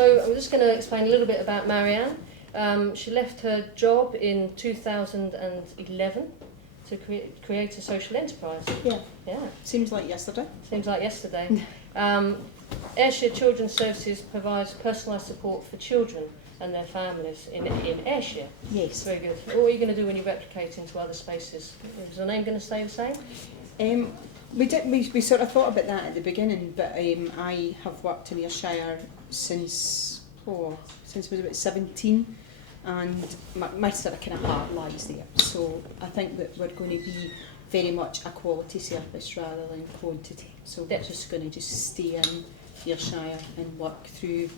So I'm just going to explain a little bit about Marianne. She left her job in 2011 to create a social enterprise. Yeah. Seems like yesterday. Seems like yesterday. Ayrshire Children's Services provides personalised support for children and their families in Ayrshire. Yes. Very good. What are you going to do when you replicate into other spaces? Is the name going to stay the same? We sort of thought about that at the beginning, but I have worked in Ayrshire since I was about 17, and my sort of kind of heart lies there. So I think that we're going to be very much a quality service rather than quantity. So we're just going to stay in Ayrshire and work through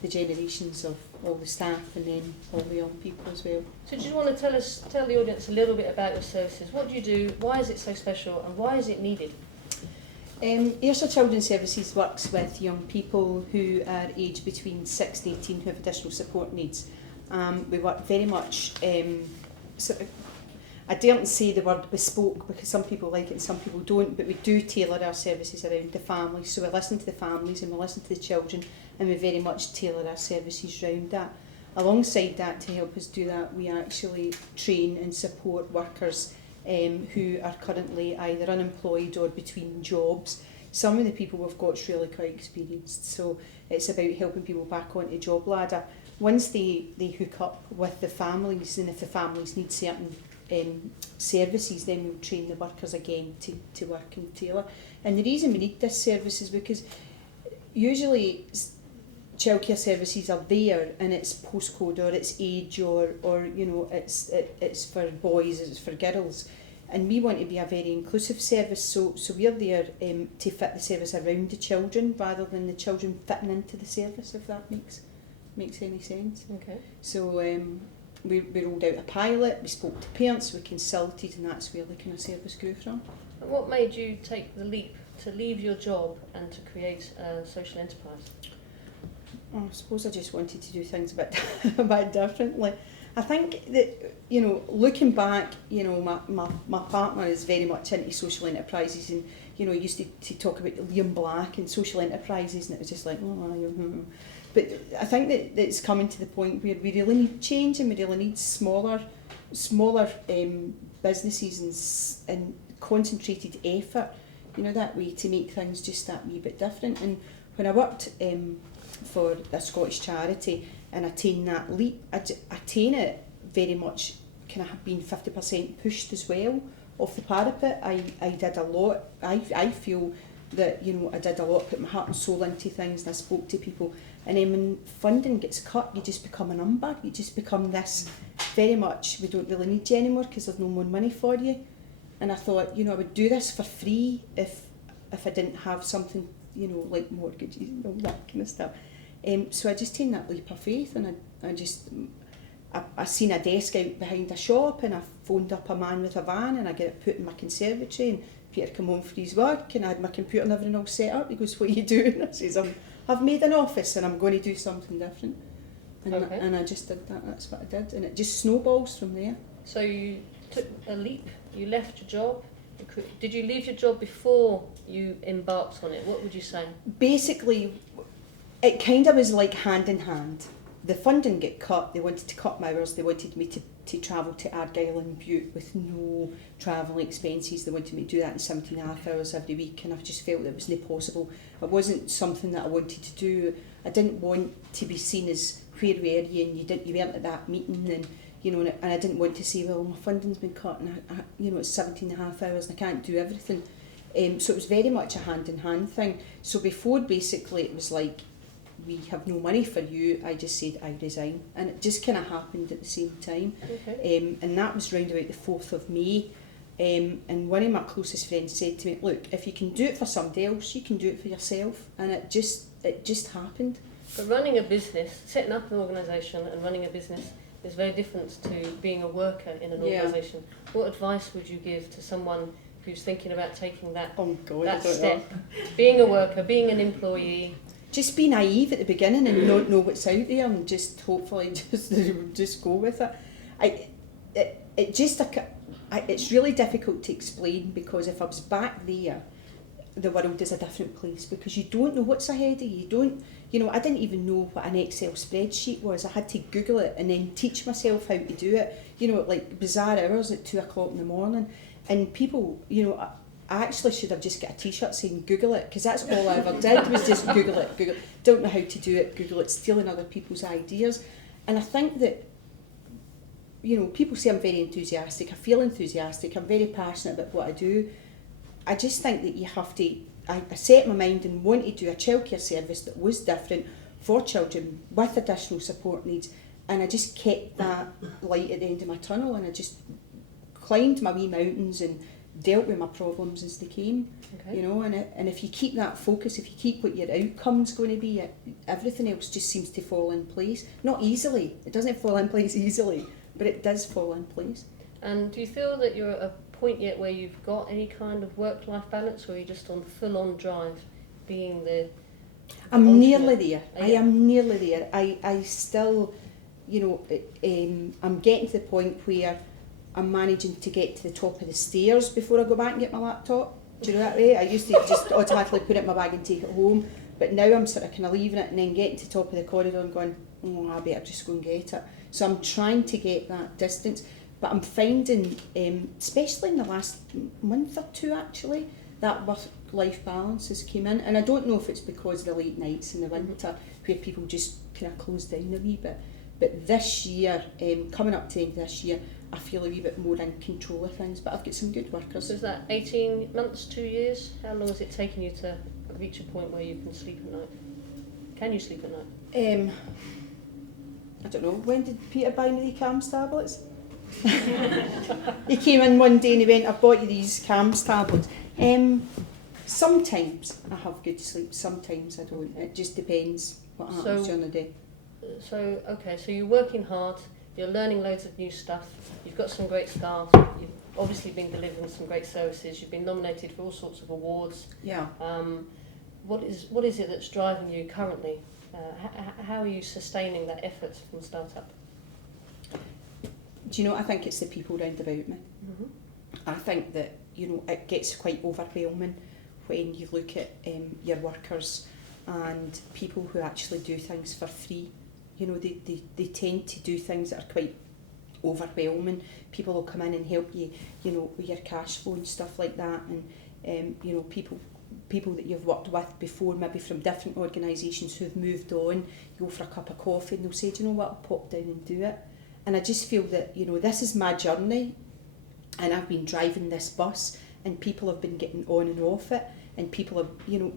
the generations of all the staff and then all the young people as well. So do you want to tell the audience a little bit about your services? What do you do? Why is it so special? And why is it needed? Ayrshire Children's Services works with young people who are aged between 6 and 18 who have additional support needs. We work very much, sort of, I daren't say the word bespoke because some people like it and some people don't, but we do tailor our services around the families. So we listen to the families and we listen to the children, and we very much tailor our services around that. Alongside that, to help us do that, we actually train and support workers who are currently either unemployed or between jobs. Some of the people we've got is really quite experienced, so it's about helping people back onto the job ladder. Once they hook up with the families, and if the families need certain services, then we'll train the workers again to work and tailor. And the reason we need this service is because usually childcare services are there and it's postcode or it's age or you know it's for boys, it's for girls, and we want to be a very inclusive service, so we're there to fit the service around the children rather than the children fitting into the service, if that makes any sense. Okay. So we rolled out a pilot, we spoke to parents, we consulted, and that's where the kind of service grew from. And what made you take the leap to leave your job and to create a social enterprise? I suppose I just wanted to do things a bit differently. I think that, you know, looking back, you know, my partner is very much into social enterprises, and, you know, he used to talk about Liam Black and social enterprises, and it was just like, But I think that it's coming to the point where we really need change, and we really need smaller businesses and concentrated effort, you know, that way to make things just that wee bit different. And when I worked for a Scottish charity and attain that leap, I attain it very much kind of being 50% pushed as well off the parapet. I did a lot. I feel that, you know, I did a lot, put my heart and soul into things, and I spoke to people. And then when funding gets cut, you just become a number. You just become this very much, we don't really need you anymore because there's no more money for you. And I thought, you know, I would do this for free if I didn't have something, you know, like mortgages and all that kind of stuff. So I just taken that leap of faith, and I seen a desk out behind a shop, and I phoned up a man with a van, and I get it put in my conservatory, and Peter come home for his work, and I had my computer and everything all set up. He goes, "What are you doing?" I says, I've made an office and I'm going to do something different. And I just did that, that's what I did, and it just snowballs from there. So you took a leap, you left your job. Did you leave your job before you embarked on it? What would you say? Basically, it kind of was like hand in hand. The funding get cut, they wanted to cut my hours, they wanted me to travel to Argyll and Butte with no travel expenses. They wanted me to do that in 17.5 hours every week, and I just felt that it was not possible. It wasn't something that I wanted to do. I didn't want to be seen as, where were you, and you weren't at that meeting, and you know, and I didn't want to say, well, my funding's been cut, and I you know, it's 17.5 hours and I can't do everything. So it was very much a hand-in-hand thing. So before, basically, it was like, we have no money for you, I just said I resign, and it just kind of happened at the same time. Okay. And that was round about the 4th of May, and one of my closest friends said to me, look, if you can do it for somebody else, you can do it for yourself, and it just happened. But running a business, setting up an organisation and running a business is very different to being a worker in an organisation. What advice would you give to someone who's thinking about taking that step? Being a worker, being an employee. Just be naive at the beginning and not know what's out there, and just hopefully just go with it. It's really difficult to explain, because if I was back there, the world is a different place, because you don't know what's ahead of you. I didn't even know what an Excel spreadsheet was. I had to Google it and then teach myself how to do it, like bizarre hours at 2 o'clock in the morning. And people, I actually should have just got a t-shirt saying Google it, because that's all I ever did was just Google it. Don't know how to do it, Google it, stealing other people's ideas. And I think that, people say I'm very enthusiastic, I feel enthusiastic, I'm very passionate about what I do. I just think that you have to, I set my mind and want to do a childcare service that was different for children with additional support needs, and I just kept that light at the end of my tunnel, and I just climbed my wee mountains and dealt with my problems as they came. Okay. And if you keep that focus, if you keep what your outcome's going to be, everything else just seems to fall in place. Not easily, it doesn't fall in place easily, but it does fall in place. And do you feel that you're at a point yet where you've got any kind of work-life balance, or are you just on full-on drive, being the I'm nearly there. Oh, yeah. I am nearly there. I still, I'm getting to the point where I'm managing to get to the top of the stairs before I go back and get my laptop. Do you know that way? I used to just automatically put it in my bag and take it home, but now I'm sort of kind of leaving it and then getting to the top of the corridor and going, I better just go and get it. So I'm trying to get that distance, but I'm finding, especially in the last month or two actually, that work-life balance has came in, and I don't know if it's because of the late nights in the winter where people just kind of close down a wee bit, but this year, coming up to the end of this year, I feel a wee bit more in control of things, but I've got some good workers. So is that 18 months, 2 years? How long has it taken you to reach a point where you can sleep at night? Can you sleep at night? I don't know, when did Peter buy me the CAMS tablets? He came in one day and he went, I've bought you these CAMS tablets. Sometimes I have good sleep, sometimes I don't. It just depends what happens during the day. So you're working hard, you're learning loads of new stuff, you've got some great staff, you've obviously been delivering some great services, you've been nominated for all sorts of awards. Yeah. What is it that's driving you currently? How are you sustaining that effort from start-up? Do you know, I think it's the people round about me. Mm-hmm. I think that, it gets quite overwhelming when you look at your workers and people who actually do things for free. They tend to do things that are quite overwhelming. People will come in and help you, with your cash flow and stuff like that, and people that you've worked with before, maybe from different organisations who have moved on, you go for a cup of coffee and they'll say, do you know what, I'll pop down and do it. And I just feel that, this is my journey, and I've been driving this bus, and people have been getting on and off it, and people have,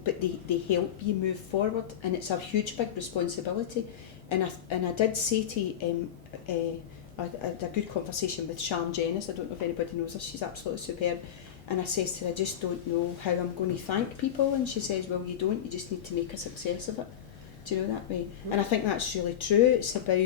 but they help you move forward, and it's a huge, big responsibility. And I did say to, I had a good conversation with Sharon Jennings, I don't know if anybody knows her, she's absolutely superb. And I says to her, I just don't know how I'm going to thank people. And she says, well, you don't, you just need to make a success of it. Do you know that way? Mm-hmm. And I think that's really true. It's about,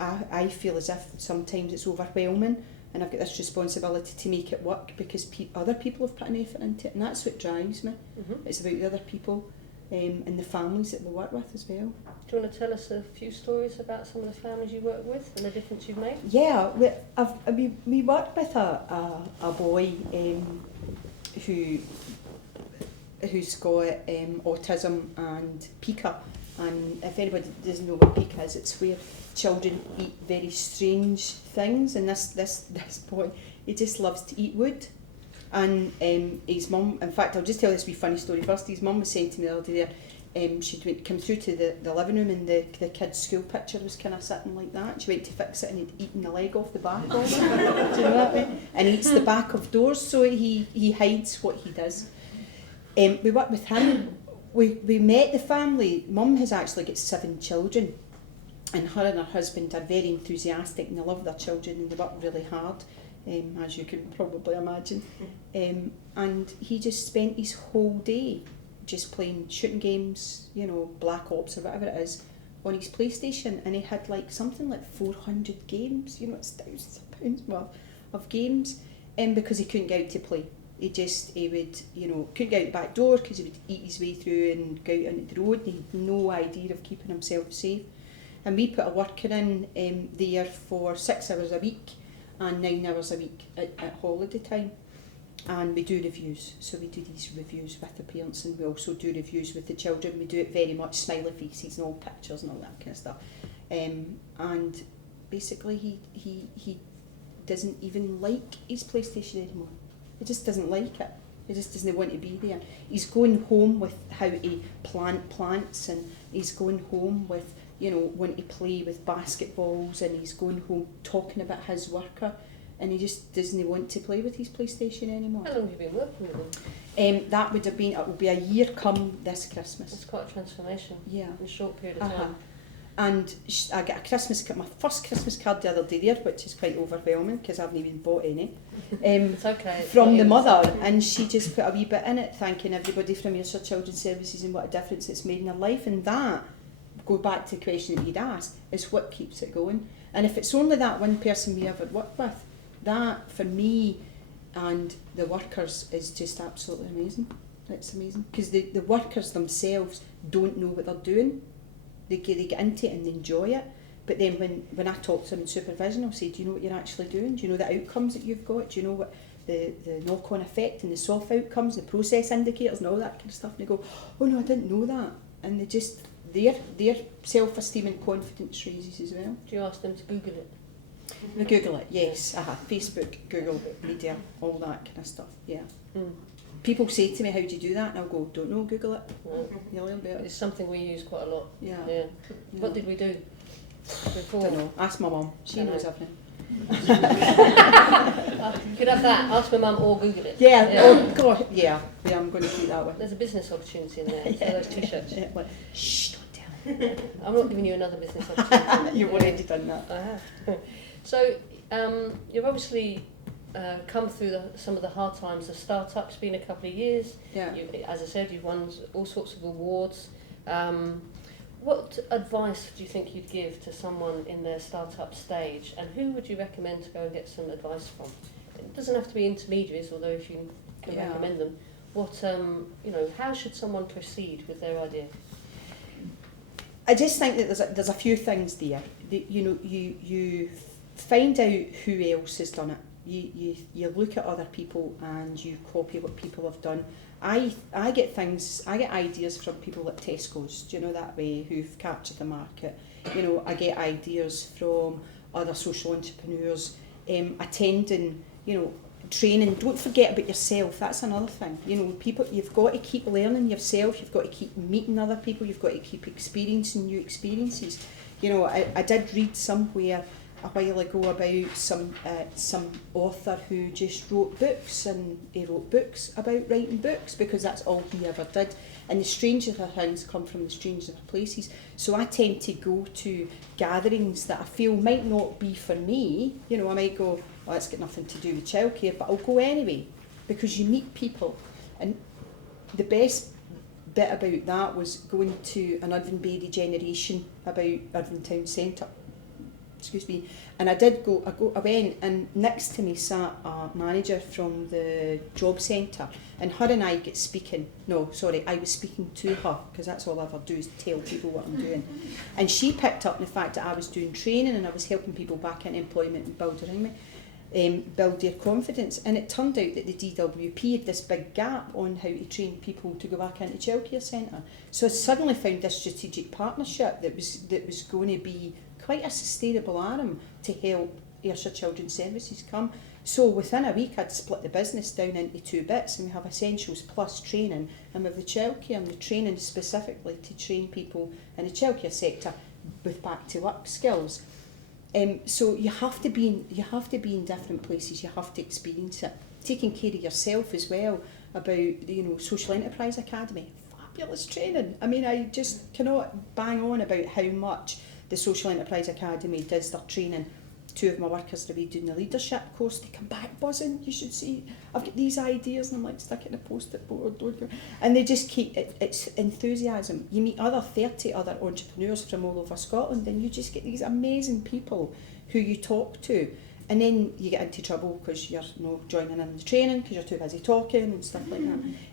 I feel as if sometimes it's overwhelming, and I've got this responsibility to make it work because other people have put an effort into it, and that's what drives me. Mm-hmm. It's about the other people and the families that we work with as well. Do you want to tell us a few stories about some of the families you work with and the difference you've made? Yeah, we worked with a boy who's got autism and pica, and if anybody doesn't know what pica is, it's where children eat very strange things, and this boy, he just loves to eat wood. And his mum, in fact, I'll just tell this wee funny story first. His mum was saying to me the other day there, she'd come through to the living room, and the kid's school picture was kind of sitting like that. She went to fix it, and he'd eaten the leg off the back of it. Do you know that way? And he eats the back of doors, so he hides what he does. We worked with him. We met the family. Mum has actually got 7 children, and her and her husband are very enthusiastic, and they love their children, and they work really hard. As you can probably imagine. And he just spent his whole day just playing shooting games, Black Ops or whatever it is, on his PlayStation, and he had something like 400 games, it's thousands of pounds worth of games, because he couldn't get out to play. He would, couldn't get out the back door because he would eat his way through and go out into the road, and he had no idea of keeping himself safe. And we put a worker in there for 6 hours a week, and 9 hours a week at holiday time. and we do reviews. So we do these reviews with the parents, and we also do reviews with the children. We do it very much smiley faces and all pictures and all that kind of stuff. And basically he doesn't even like his PlayStation anymore. He just doesn't like it. He just doesn't want to be there. He's going home with how to plant plants, and he's going home with, you know, wanting to play with basketballs, and he's going home talking about his worker, and he just doesn't want to play with his PlayStation anymore. How long have you been working with him? That would have been, it will be a year come this Christmas. It's quite a transformation in a short period of Uh-huh. time. And I got a Christmas card, my first Christmas card the other day there, which is quite overwhelming because I haven't even bought any. It's okay. It's From the mother, and she just put a wee bit in it, thanking everybody from Ayrshire Children's Services and what a difference it's made in her life. And that, go back to the question that you'd asked, is what keeps it going. And if it's only that one person we ever work with, that for me and the workers is just absolutely amazing. It's amazing because the workers themselves don't know what they're doing. They get into it and they enjoy it, but then when I talk to them in supervision, I'll say, do you know what you're actually doing? Do you know the outcomes that you've got? Do you know what the knock-on effect and the soft outcomes, the process indicators and all that kind of stuff? And they go, oh no, I didn't know that. And they just, their self-esteem and confidence raises as well. Do you ask them to Google it? They Google it, yes. Facebook, Google, media, all that kind of stuff, yeah. Mm. People say to me, how do you do that? And I'll go, don't know, Google it. You'll learn about it. It's something we use quite a lot. Yeah. What did we do before? Don't know. Ask my mum. She knows everything. You could have that. Ask my mum or Google it. Yeah. Oh God. Yeah. I'm going to do that one. There's a business opportunity in there. So those t-shirts. Like, shh, don't tell her. I'm not giving you another business opportunity. You've already done that. I have. So you've obviously come through some of the hard times. The startup's been a couple of years. Yeah. As I said, you've won all sorts of awards. What advice do you think you'd give to someone in their startup stage, and who would you recommend to go and get some advice from? It doesn't have to be intermediaries, although if you can recommend them. What how should someone proceed with their idea? I just think that there's a few things there. You find out who else has done it. You look at other people and you copy what people have done. I get ideas from people at Tesco's, do you know, that way, who've captured the market. You know, I get ideas from other social entrepreneurs, attending, training. Don't forget about yourself, that's another thing. People, you've got to keep learning yourself, you've got to keep meeting other people, you've got to keep experiencing new experiences. I did read somewhere a while ago about some author who just wrote books, and he wrote books about writing books because that's all he ever did. And the strangest of things come from the strangest of places. So I tend to go to gatherings that I feel might not be for me. I might go, oh, it's got nothing to do with childcare, but I'll go anyway because you meet people. And the best bit about that was going to an Irvine generation about Irvine Town Centre. And I went, and next to me sat a manager from the job centre, and her and I get speaking. No, sorry, I was speaking to her because that's all I ever do is tell people what I'm doing. And she picked up on the fact that I was doing training and I was helping people back into employment and build their confidence. And it turned out that the DWP had this big gap on how to train people to go back into childcare centre. So I suddenly found this strategic partnership that was going to be quite a sustainable arm to help Ayrshire Children's Services come. So within a week I'd split the business down into two bits, and we have essentials plus training, and we have the childcare and the training specifically to train people in the childcare sector with back to work skills. So you have to be in different places, you have to experience it. Taking care of yourself as well, about Social Enterprise Academy, fabulous training. I mean, I just cannot bang on about how much the Social Enterprise Academy does their training. Two of my workers are doing the leadership course. They come back buzzing. You should see, I've got these ideas, and I'm like, stick it in a post-it board. And they just keep, it's enthusiasm. You meet 30 other entrepreneurs from all over Scotland, and you just get these amazing people who you talk to. And then you get into trouble because you're not joining in the training because you're too busy talking and stuff like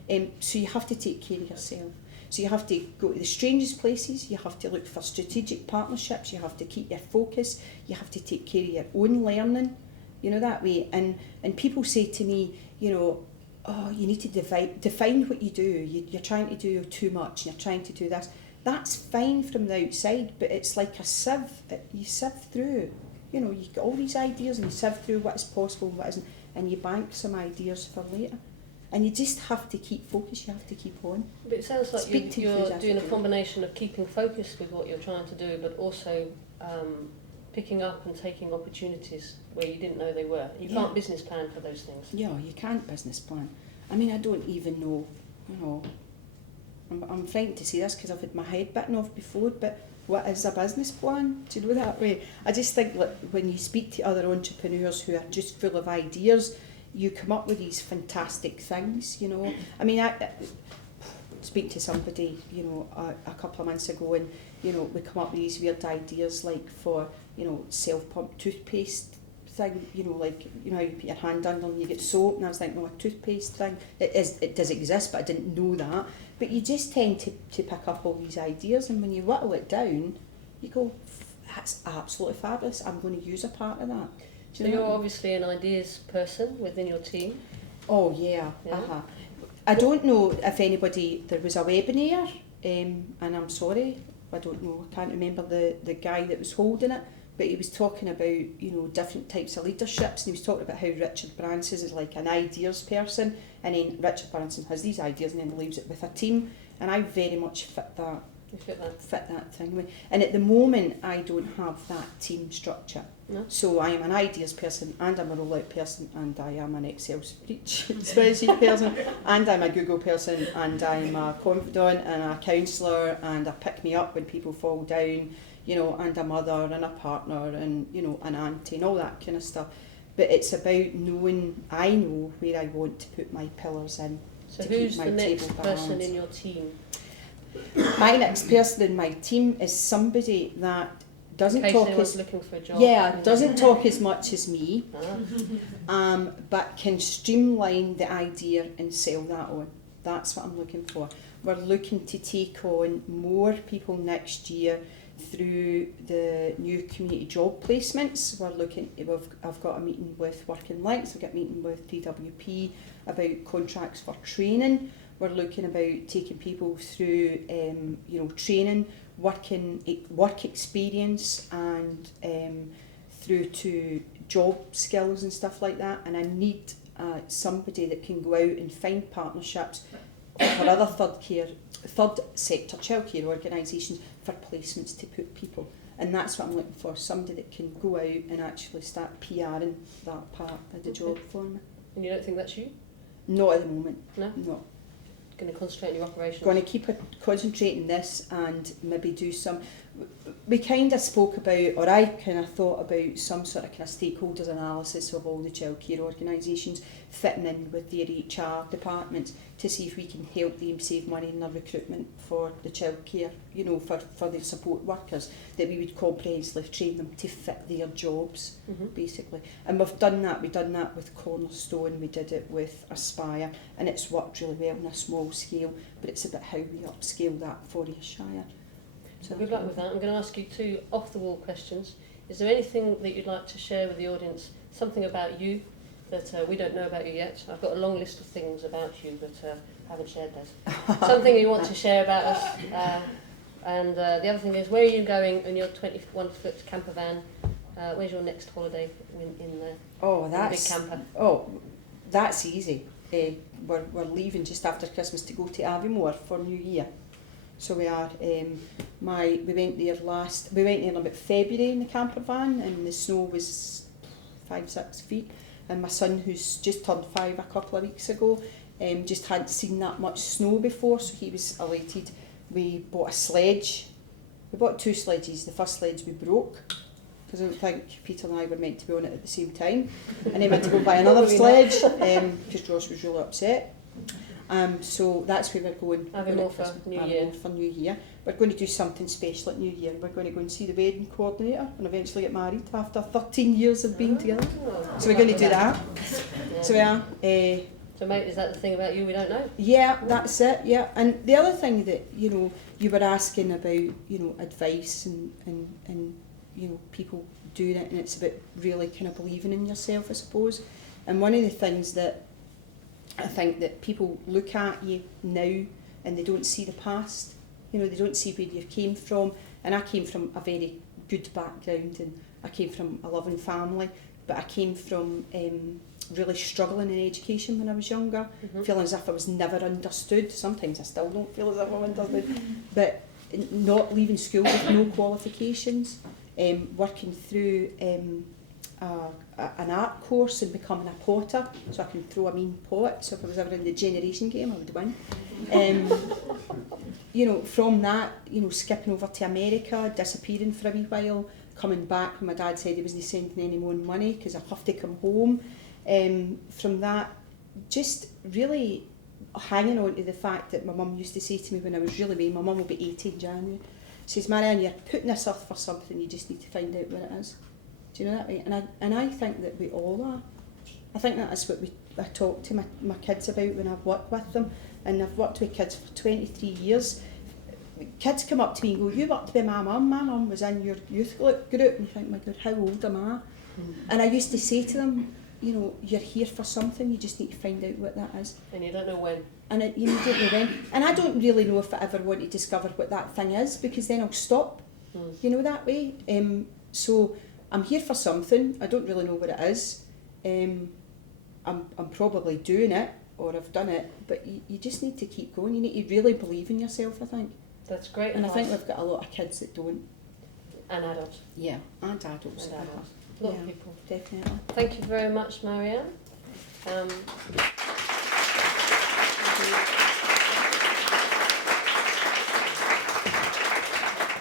that. So you have to take care of yourself. So you have to go to the strangest places, you have to look for strategic partnerships, you have to keep your focus, you have to take care of your own learning, that way. And people say to me, you need to define what you do. You're trying to do too much, and you're trying to do this. That's fine from the outside, but it's like a sieve. You sieve through. You know, you get all these ideas, and you sieve through what is possible and what isn't, and you bank some ideas for later. And you just have to keep focused. You have to keep on. But it sounds like you're doing a combination of keeping focused with what you're trying to do, but also picking up and taking opportunities where you didn't know they were. You can't business plan for those things. Yeah, you can't business plan. I mean, I don't even know, you know, I'm frightened to say this because I've had my head bitten off before, but what is a business plan? Do you know that way? I just think like when you speak to other entrepreneurs who are just full of ideas, you come up with these fantastic things, you know. I mean, I speak to somebody, you know, a couple of months ago, and, you know, we come up with these weird ideas like for, you know, self-pump toothpaste thing, you know, like, you know, you put your hand under and you get soap, and I was thinking, well, a toothpaste thing, it does exist, but I didn't know that. But you just tend to pick up all these ideas, and when you whittle it down, you go, that's absolutely fabulous, I'm going to use a part of that. So you're obviously an ideas person within your team. Oh yeah. I don't know if anybody, there was a webinar, and I'm sorry, I don't know, I can't remember the guy that was holding it, but he was talking about, you know, different types of leaderships, and he was talking about how Richard Branson is like an ideas person, and then Richard Branson has these ideas and then leaves it with a team, and I very much fit that thing. And at the moment, I don't have that team structure. No. So I am an ideas person, and I'm a rollout person, and I am an Excel spreadsheet person, and I'm a Google person, and I'm a confidant and a counsellor, and a pick me up when people fall down, you know, and a mother and a partner and, you know, an auntie and all that kind of stuff. But it's about knowing, I know where I want to put my pillars in. So who's the next person in your team? My next person in my team is somebody that doesn't talk as looking for a job. Doesn't talk as much as me, but can streamline the idea and sell that on. That's what I'm looking for. We're looking to take on more people next year through the new community job placements. I've got a meeting with Working Links. I've got a meeting with DWP about contracts for training. We're looking about taking people through, you know, training, work experience, and through to job skills and stuff like that. And I need somebody that can go out and find partnerships for other third sector childcare organisations for placements to put people. And that's what I'm looking for, somebody that can go out and actually start PRing that part of the job for me. And you don't think that's you? Not at the moment. No? Going to concentrate on your operations? Going to keep concentrating this and maybe do some... We kind of spoke about, or I kind of thought about some sort of kind of stakeholders analysis of all the childcare organisations fitting in with their HR departments to see if we can help them save money in their recruitment for the childcare, you know, for the support workers, that we would comprehensively train them to fit their jobs, basically. And we've done that. We've done that with Cornerstone, we did it with Aspire, and it's worked really well on a small scale, but it's about how we upscale that for Ayrshire. So good luck with that. I'm going to ask you 2 off-the-wall questions. Is there anything that you'd like to share with the audience, something about you that we don't know about you yet? I've got a long list of things about you, but I haven't shared those. Something you want to share about us. And the other thing is, where are you going in your 21-foot camper van? Where's your next holiday in the big camper? Oh, that's easy. We're leaving just after Christmas to go to Aviemore for New Year. So we are. We went there in about February in the camper van, and the snow was 5-6 feet. And my son, who's just turned 5 a couple of weeks ago, just hadn't seen that much snow before, so he was elated. We bought a sledge. We bought 2 sledges. The first sledge we broke, because I don't think Peter and I were meant to be on it at the same time. And then we had to go buy another sledge, because Josh was really upset. So that's where we're going. Aviemore for New Year. We're going to do something special at New Year. We're going to go and see the wedding coordinator and eventually get married after 13 years of being together. So we're going to do that. Yeah. So we are. So mate, is that the thing about you we don't know? Yeah, that's it, yeah. And the other thing that, you know, you were asking about, you know, advice and you know, people doing it, and it's about really kind of believing in yourself, I suppose. And one of the things that I think that people look at you now and they don't see the past. You know, they don't see where you came from. And I came from a very good background, and I came from a loving family, but I came from really struggling in education when I was younger, feeling as if I was never understood. Sometimes I still don't feel as if I'm understood, but not leaving school with no qualifications, working through an art course and becoming a potter, so I can throw a mean pot, so if I was ever in the generation game I would win. You know, from that, you know, skipping over to America, disappearing for a wee while, coming back when my dad said he wasn't sending any more money because I have to come home. From that, just really hanging on to the fact that my mum used to say to me when I was really wee, my mum will be 80 in January, she says, Marianne, you're putting this off for something, you just need to find out what it is. Do you know that way? And I think that we all are. I think that is what I talk to my kids about when I work with them, and I've worked with kids for 23 years. Kids come up to me and go, you worked with my mum was in your youth group, and you think, my God, how old am I? And I used to say to them, you know, you're here for something, you just need to find out what that is. And you don't know when. And you don't know when. And I don't really know if I ever want to discover what that thing is, because then I'll stop, you know, that way. So I'm here for something, I don't really know what it is. I'm probably doing it, or I've done it, but you just need to keep going. You need to really believe in yourself, I think. That's great. And I think we've got a lot of kids that don't. And adults. Yeah, and adults. And adults. A lot of people. Definitely. Thank you very much, Marianne. Thank you.